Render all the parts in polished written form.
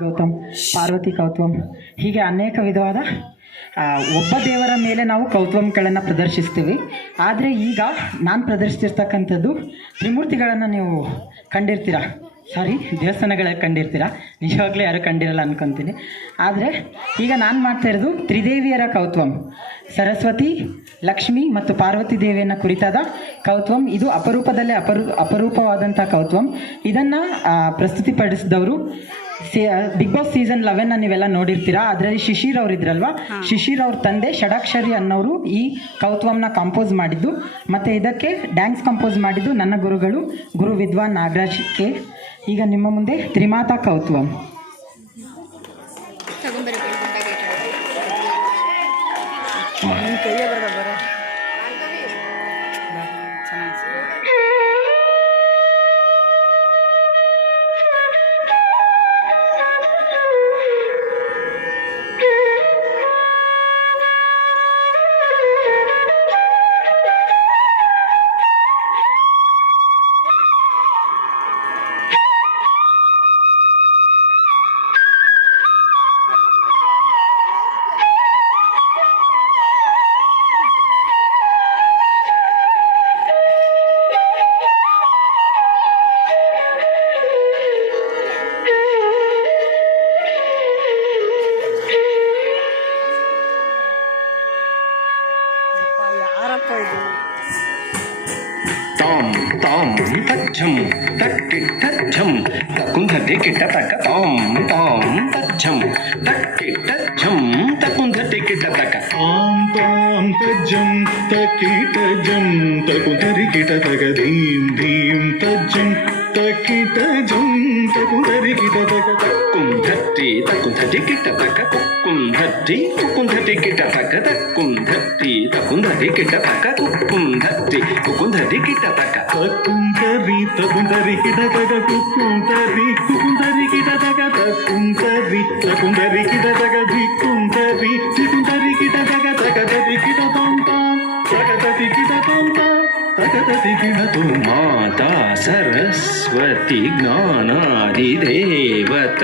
ಗೌತಮ್, ಪಾರ್ವತಿ ಕೌತ್ವಂ, ಹೀಗೆ ಅನೇಕ ವಿಧವಾದ ಒಬ್ಬ ದೇವರ ಮೇಲೆ ನಾವು ಕೌತ್ವಂಗಳನ್ನು ಪ್ರದರ್ಶಿಸ್ತೀವಿ. ಆದರೆ ಈಗ ನಾನು ಪ್ರದರ್ಶಿಸಿರ್ತಕ್ಕಂಥದ್ದು ತ್ರಿಮೂರ್ತಿಗಳನ್ನು ನೀವು ಕಂಡಿರ್ತೀರ, ದೇವಸ್ಥಾನಗಳಲ್ಲಿ ಕಂಡಿರ್ತೀರ, ನಿಜವಾಗ್ಲೂ ಯಾರು ಕಂಡಿರಲ್ಲ ಅನ್ಕೊತೀನಿ. ಆದರೆ ಈಗ ನಾನು ಮಾಡ್ತಾ ಇರೋದು ತ್ರಿದೇವಿಯರ ಕೌತ್ವಂ, ಸರಸ್ವತಿ, ಲಕ್ಷ್ಮಿ ಮತ್ತು ಪಾರ್ವತಿ ದೇವಿಯನ್ನು ಕುರಿತಾದ ಕೌತ್ವಂ. ಇದು ಅಪರೂಪದಲ್ಲೇ ಅಪರೂಪವಾದಂಥ ಕೌತ್ವಂ. ಇದನ್ನು ಪ್ರಸ್ತುತಿಪಡಿಸಿದವರು ಬಿಗ್ ಬಾಸ್ ಸೀಸನ್ 11 ನೀವೆಲ್ಲ ನೋಡಿರ್ತೀರಾ. ಅದರಲ್ಲಿ ಶಿಶಿರ್ ಅವ್ರು ಇದ್ರಲ್ವಾ, ಶಿಶಿರ್ ಅವ್ರ ತಂದೆ ಷಡಾಕ್ಷರಿ ಅನ್ನೋರು ಈ ಕೌತ್ವಂನ ಕಂಪೋಸ್ ಮಾಡಿದ್ದು. ಮತ್ತು ಇದಕ್ಕೆ ಡ್ಯಾನ್ಸ್ ಕಂಪೋಸ್ ಮಾಡಿದ್ದು ನನ್ನ ಗುರುಗಳು ಗುರು ವಿದ್ವಾನ್ ನಾಗರಾಜ್ ಕೆ. ಈಗ ನಿಮ್ಮ ಮುಂದೆ ತ್ರಿಮಾತಾ ಕೌತ್ವಂ. ತಾಂ ತಾಂ ತಜ್ಜಂ ತಕ್ಕಿಟ್ಟಜ್ಜಂ ತಕುಂಧಟಿ ಕಿಟ್ಟತಕ ತಾಂ ತಾಂ ತಜ್ಜಂ ತಕ್ಕಿಟ್ಟಜ್ಜಂ ತಕುಂಧಟಿ ಕಿಟ್ಟತಕ ತಾಂ ತಾಂ ತಜ್ಜಂ ತಕ್ಕಿಟ್ಟಜ್ಜಂ ತಕುಂಧಟಿ ಕಿಟ್ಟತಕ ಧೀಂ ಧೀಂ ತಜ್ಜಂ ತಕ್ಕಿಟ್ಟಜ್ಜಂ ತಕುಂಧಟಿ ಕಿಟ್ಟತಕ ತಕುಂಧಟಿ ತಕುಂಧಟಿ ಕಿಟ್ಟತಕ ಕುಕ್ಕುಂಧಟಿ ಕುಕ್ಕುಂಧಟಿ ಕಿಟ್ಟತಕ ತಕುಂಧಟಿ ತಕುಂಧಟಿ ಕಿಟ್ಟತಕ ಕುಕ್ಕುಂಧಟಿ ಕುಕ್ಕುಂಧಟಿ ಕಿಟ್ಟತಕ ತಕುಂಧರಿ ತಕುಂಧರಿ ಕಿಟ್ಟತಕ ಕುಕ್ಕುಂಧರಿ ಕುಕ್ಕುಂಧರಿ ಕಿಟ್ಟತಕ ತಕುಂಧರಿ ತಕುಂಧರಿ ಕಿಟ್ಟತಕ ಧಿಕ್ಕುಂಧರಿ ಧಿಕ್ಕುಂಧರಿ ಕಿಟ್ಟತಕ ತಕತತಿ ಕಿಟ್ಟತಂ ತಾಂ ತಕತತಿ ಕಿಟ್ಟತಂ ತಾಂ ತಕತತಿ ಕಿಟ್ಟತಂ. ಮಾತಾ ಸರಸ್ವತಿ ಜ್ಞಾನಾದಿದೇವತ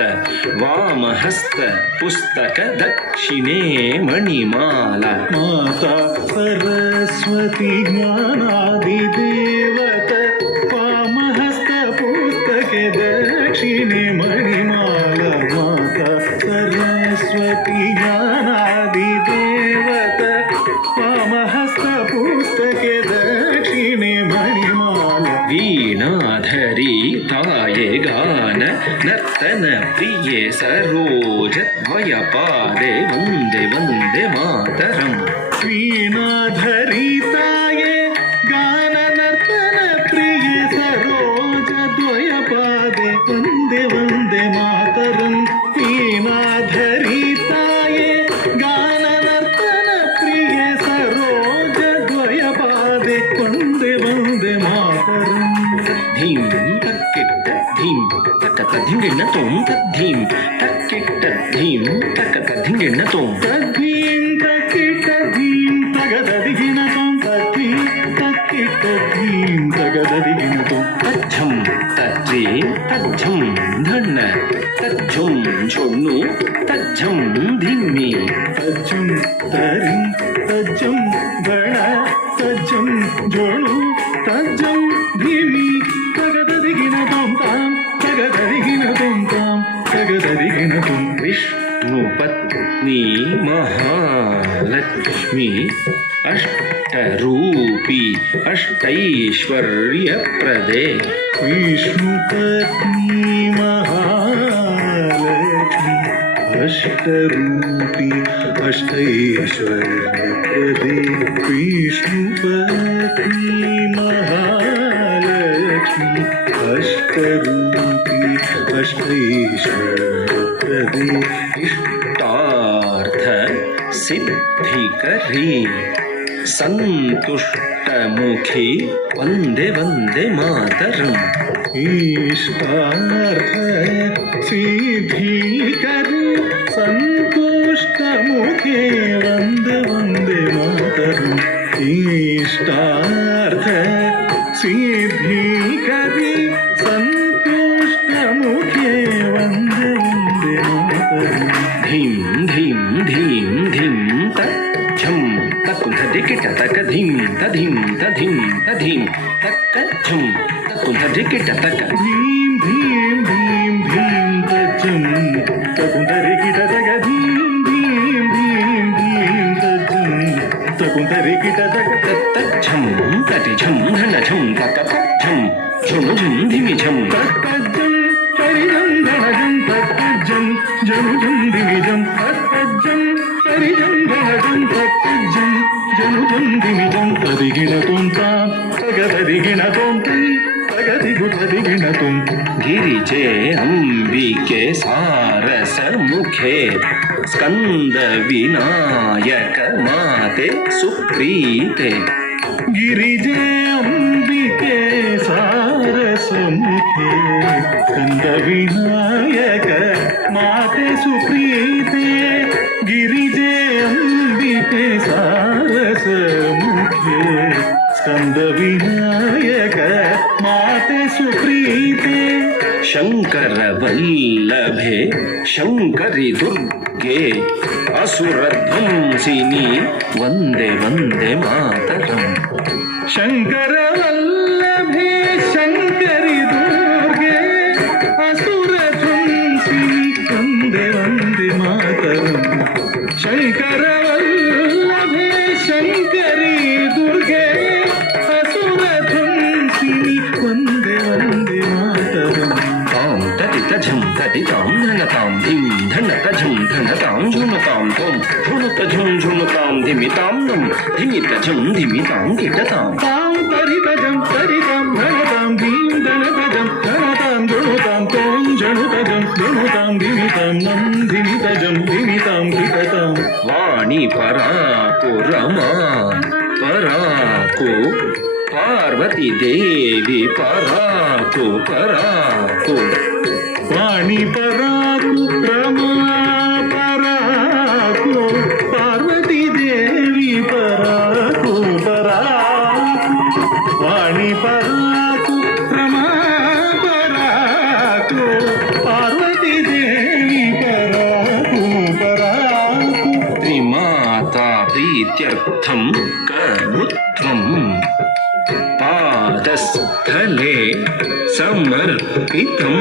ವಾಮಹಸ್ತ ಪುಸ್ತಕ ದಕ್ಷಿಣೇ ಮಣಿಮಾಲ ಮಾತಾ ಸರಸ್ವತಿ ಜ್ಞಾನಾದಿದೇವತ ವಾಮಹಸ್ತ ಪುಸ್ತಕೆ ದಕ್ಷಿಣೆ ಮಣಿಮಾಲ. ಮಾತಾ ಸರಸ್ವತಿ ಜ್ಞಾನಾದಿದೇವತ ವಾಮಹಸ್ತ ಪುಸ್ತಕೆ ದಕ್ಷಿಣೆ ಮಣಿಮಾಲ. ವೀಣಾಧರಿ ತಾಯೆ ಗಾನ ನರ್ತನ ಪ್ರಿಯೆ ಸರೋಜ ದ್ವಯ ಪಾದೆ ವಂದೇ ವಂದೇ ಮಾತರಂ. ವೀಣಾಧರಿ ತಾಯೆ ಗಾನ ನರ್ತನ ಪ್ರಿಯೆ ಸರೋಜ ದ್ವಯ ಪಾದೆ ವಂದೇ ವಂದೇ ಮಾತರಂ. ವೀಣಾಧರಿ ತಾಯೆ ಗಾನ ನರ್ತನ ಪ್ರಿಯೆ ಸರೋಜ ದ್ವಯ ಪಾದೆ ವಂದೇ ವಂದೇ ಮಾತರಂ. ಧೀಂ ತಕ್ಕಿಟ್ಟ ಧೀಂ ತಕತ ಧಿಂಗಿಣ್ಣ ತೋಂ ತದ್ಧೀಂ ತಕ್ಕಿಟ್ಟ ಧೀಂ ತಕತ ಧಿಂಗಿಣ್ಣ ತೋಂ ತದ್ಧೀಂ ತಕ್ಕಿಟ್ಟ ಧೀಂ ತಗದದಿಗಿನ ತೋಂ ತದ್ಧೀಂ ತಕ್ಕಿಟ್ಟ ಧೀಂ ತಗದದಿಗಿನ ತೋಂ. ತಜ್ಜಂ ತಜ್ಜಿ ತಜ್ಜಂ ಧಣ್ಣ ತಜ್ಜಂ ಝೊಣ್ಣು ತಜ್ಜಂ ಧಿಮ್ಮಿ ತಜ್ಜಂ ತರಿ ತಜ್ಜಂ ಗಣ ತಜ್ಜಂ ಜೋಳು ತಜ್ಜಂ ಧೀಮಿ ತಗದದಿಗಿನ ತೋಂ ತಾಂ ತಗದದಿಗಿನ ತೋಂ ತಾಂ ತಗದದಿಗಿನ ತೋಂ. ವಿಷ್ಣು ಪತ್ನಿ ಮಹಾಲಕ್ಷ್ಮಿ ಅಷ್ಟರೂಪಿ ಅಷ್ಟೈಶ್ವರ್ಯ ಪ್ರದೆ ವಿಷ್ಣು ಪತ್ನಿ ಮಹಾಲಕ್ಷ್ಮಿ ಅಷ್ಟರೂಪಿ ಅಷ್ಟೈಶ್ವರ್ಯ ಪ್ರದೆ. ವಿಷ್ಣು ಪತ್ನಿ ಮಹಾಲಕ್ಷ್ಮಿ ಅಷ್ಟರೂಪಿ ಅಷ್ಟೈಶ್ವರ್ಯ ಪ್ರದೆ. ಇಷ್ಟಾರ್ಥ ಸಿದ್ಧಿಕರಿ ಸಂತುಷ್ಟಮುಖಿ ವಂದೇ ವಂದೇ ಮಾತರಂ. ಇಷ್ಟಾರ್ಥ ಸಿದ್ಧಿಕರು ಸಂತುಷ್ಟ ಮುಖೇ ವಂದೇ ವಂದೇ ಮಾತರಂ. ಇಷ್ಟಾರ್ಥ ಸಿದ್ಧಿಕರಿ ಸಂತುಷ್ಟ ಮುಖೇ ವಂದೇ ವಂದೇ ಮಾತರಂ ಧೀಂ ಧೀಂ ಧೀಂ ಧೀಂ ತ ಝಂ ತಕ್ಕುಂಥ ದಿಕ್ಕಿಟ ತಕ ಧೀಂ ತಧೀಂ ತಧೀಂ ತಧೀಂ ತಕ್ಕ ಝಂ ತಕ್ಕುಂಥ ದಿಕ್ಕಿಟ ತಕ ಧೀಂ ಧೀಂ ಧೀಂ ಧೀಂ ತಜ್ಜಂ ತಕುಂತರಿಕಿಟ ತಗ ಧೀಂ ಧೀಂ ಧೀಂ ಧೀಂ ತಜ್ಜಂ ತಕುಂತರಿಕಿಟ ತಗ ತತ್ತ ಝಂ ತಟಿ ಝಂ ಧನ ಝಂ ತಕ ಝಂ ಝುನು ಝಂ ಧಿಮಿ ಝಂ ತತ್ತಜ್ಜಂ ಪರಿಜಂ ಧನಜಂ ತತ್ತಜ್ಜಂ ಜನುಜಂ ದಿವಿಜಂ ತತ್ತಜ್ಜಂ ಪರಿಜಂ ಧನಜಂ ತತ್ತಜ್ಜಂ ಜನುಜಂ ದಿವಿಜಂ ತದಿಗಿಣ ತುಂತಾಂ ತಗದದಿಗಿಣ ತುಂತಿ ತಗದಿಗು ತದಿಗಿಣ ತುಂತಿ ಗಿರಿಜೆ ಅಂಬಿಕೆ ಸಾರಸ ಮುಖೆ ಸ್ಕಂದ ವಿನಾಯಕ ಮಾತೆ ಸುಪ್ರೀತೆ ಗಿರಿಜೆ ಅಂಬಿಕೆ ಸಾರಸಮುಖೆ ಕಂದ ವಿನಾಯಕ ಮಾತೆ ಸುಪ್ರೀತೆ ಗಿರಿಜೆ ಅಂಬಿಕೆ ಸಾರಸಮುಖೆ ಸ್ಕಂದ ವಿನಾಯಕ ಮಾತೆ ಸುಪ್ರೀತೆ ಶಂಕರ ವಲ್ಲಭೆ ಶಂಕರಿ ದುರ್ಗೆ ಅಸುರ ಧ್ವಂಸಿನಿ ವಂದೇ ವಂದೇ ಮಾತರಂ ಶಂಕರ ವಲ್ಲಭೆ ಶಂಕರಿ ದುರ್ಗೆ ಅಸುರ ಧ್ವಂಸಿನಿ ವಂದೇ ವಂದೇ ಮಾತರಂ ಶಂಕರ ವಲ್ಲಭೆ ಶಂಕರಿ ದುರ್ಗೆ ಅಸುರ ಧ್ವಂಸಿನಿ ವಂದೇ ವಂದೇ ಮಾತರಂ ತಾಂ ತಟಿತ ಝಂ ತಟಿತಾಂ ಧನತಾಂ ಧಿಂ ಧನತ ಝಂ ಧನತಾಂ ಝುನತಾಂ ತ್ವಂ ಝುನುತ ಝುಂ ಝುನುತಾಂ ಧಿಮಿತಾಂ ನಂ ಧಿಮಿತ ಝಂ ಧಿಮಿತಾಂ ಕಿಟತಾಂ ತಾಂ ಪರಿತಜಂ ಪರಿತಾಂ ಧನತಾಂ ಧೀಂ ಧನತಜಂ ಧನತಾಂ ಧನುತಾಂ ತ್ವಂ ಜನುತಜಂ ಧನುತಾಂ ಧಿಮಿತಾಂ ನಂ ಧಿಮಿತಜಂ ಧಿಮಿತಾಂ ಕಿಟತಾಂ ವಾಣಿ ಪರಾಕು ರಮಾ ಪರಾಕು ಪಾರ್ವತಿ ದೇವಿ ಪರಾಕು ಪರಾಕು ವಾಣಿ ಪರಾಕು ರಮಾ ಪರಾಕು ಪಾರ್ವತಿ ದೇವಿ ಪರಾಕು ಪರಾಕು ವಾಣಿ ಪರಾಕು ರಮಾ ಪರಾಕು ಪಾರ್ವತಿ ದೇವಿ ಪರಾಕು ಪರಾಕು ತ್ರಿಮಾತಾ ಪ್ರೀತ್ಯರ್ಥಂ ಕರುತ್ವಂ ಪಾದಸ್ಥಲೆ ಸಮರ್ಪಿತಂ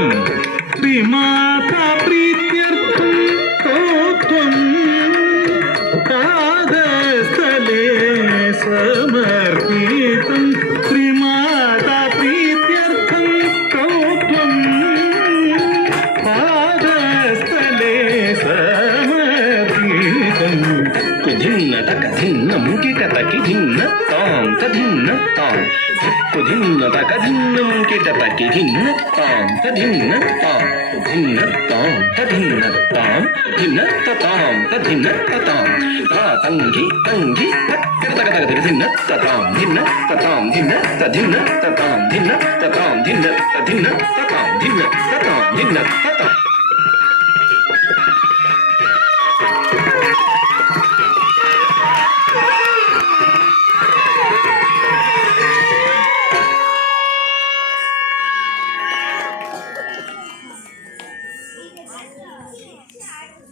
ಶ್ರೀಮಾತಾ ಪ್ರೀತ್ಯರ್ಥಂ ಕೌತ್ವಂ ಪಾದಸ್ಥಲೆ ಸಮರ್ಪಿತಂ ಶ್ರೀಮಾತಾ ಪ್ರೀತ್ಯರ್ಥಂ ಕೌತ್ವಂ ಪಾದಸ್ಥಲೆ ಸಮರ್ಪಿತಂ ಕುಧಿನ್ನ ತಕ ಧಿನ್ನಂ ಕಿಟತಕಿ ಧಿನ್ನ ತಾಂ ತಧಿನ್ನ ತಾಂ ಕುಧಿನ್ನ ತಕ ಧಿನ್ನಂ ಕಿಟತಕಿ ಧಿನ್ನ ತಾಂ ತಧಿನ್ನ ತಾಂ ಧಿನ್ನ ತಾಂ ತಧಿನ್ನ ತಾಂ ಧಿನ್ನ ತತಾಂ ತಧಿನ್ನ ತತಾಂ ತಾ ತಂಗಿ ತಂಗಿ ತಕ ತಕ ಧಿನ್ನ ತತಾಂ ಧಿನ್ನ ತತಾಂ ಧಿನ್ನ ತಧಿನ್ನ ತತಾಂ ಧಿನ್ನ ತತಾಂ ಧಿನ್ನ ತಧಿನ್ನ ತತಾಂ ಧಿನ್ನ ತತಾಂ ಧಿನ್ನ ತತಾಂ